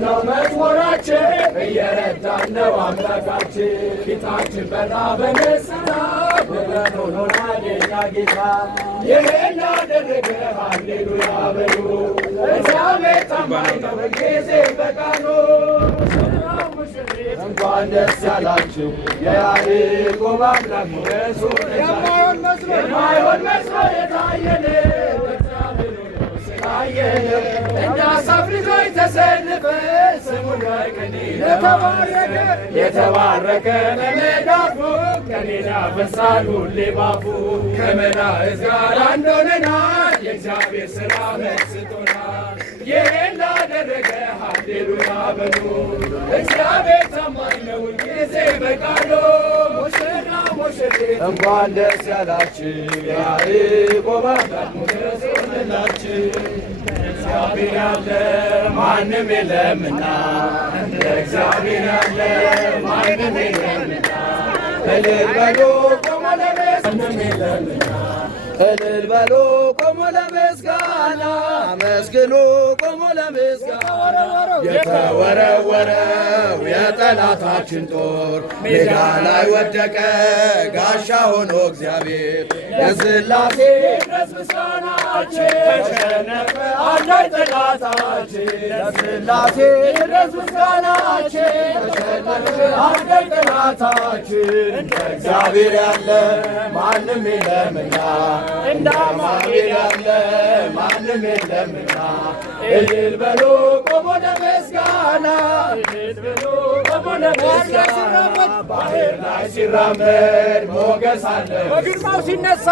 ነው መዝሙራችን እየረዳን ነው አምላካችን ፊታችን በራ በደስታ ብለን ሆኖናል የኛ ጌታ ይህን ያደረገ ሃሌሉያ በሉ እግዚአብሔር ታማኝ ነው ጊዜ በቃሉ እንኳን ደስ ያላችሁ የያዕቆብ አምላክ ሞገሱ የማይሆን መስሎ የታየን እንዳሳፍ ልጆች ተሰልፈን ስሙን በቅኔ የተባረከ በመዳፉ ቀኔን ያፈሳል ሁሌ ባፉ ከመላእክት ጋር አንድ ሆነናል የእግዚአብሔር ሥራ መስጦናል ይህን ላደረገ ሃሌሉያ በሉ እግዚአብሔር ታማኝ ነው ሁልጊዜ በቃሉ ሙሽራ ሙሽሪት እንኳን ደስ ያላችሁ የያዕቆብ አምላክ ሞገስ ሆነላችሁ እግዚአብሔር ያለ ማንም የለምና እንደ እግዚአብሔር ያለ ማንም የለምና እልል በሉ ቆሞ ለማንም የለምና እልል በሉ ቆሞ ለምስጋና አመስግኑ ቆሞ ለምስጋና የተወረወረው የጠላታችን ጦር ሜዳ ላይ ወደቀ ጋሻ ሆኖ እግዚአብሔር የሥላሴ ድረስ ምስጋናችን ተሸነፈ አንዳይ ጠላታችን ለሥላሴ ድረስ ምስጋናችን ተሸነፈ አንዳይ ጠላታችን እንደ እግዚአብሔር ያለ ማንም የለምና እንደ አማኑኤል ያለ ማንም የለምና እልል በሉ ቆሞ ለምስጋና እልል በሉ ቆሞ ለምስጋና ባህር ላይ ሲራመድ ሞገስ አለ በግርማው ሲነሳ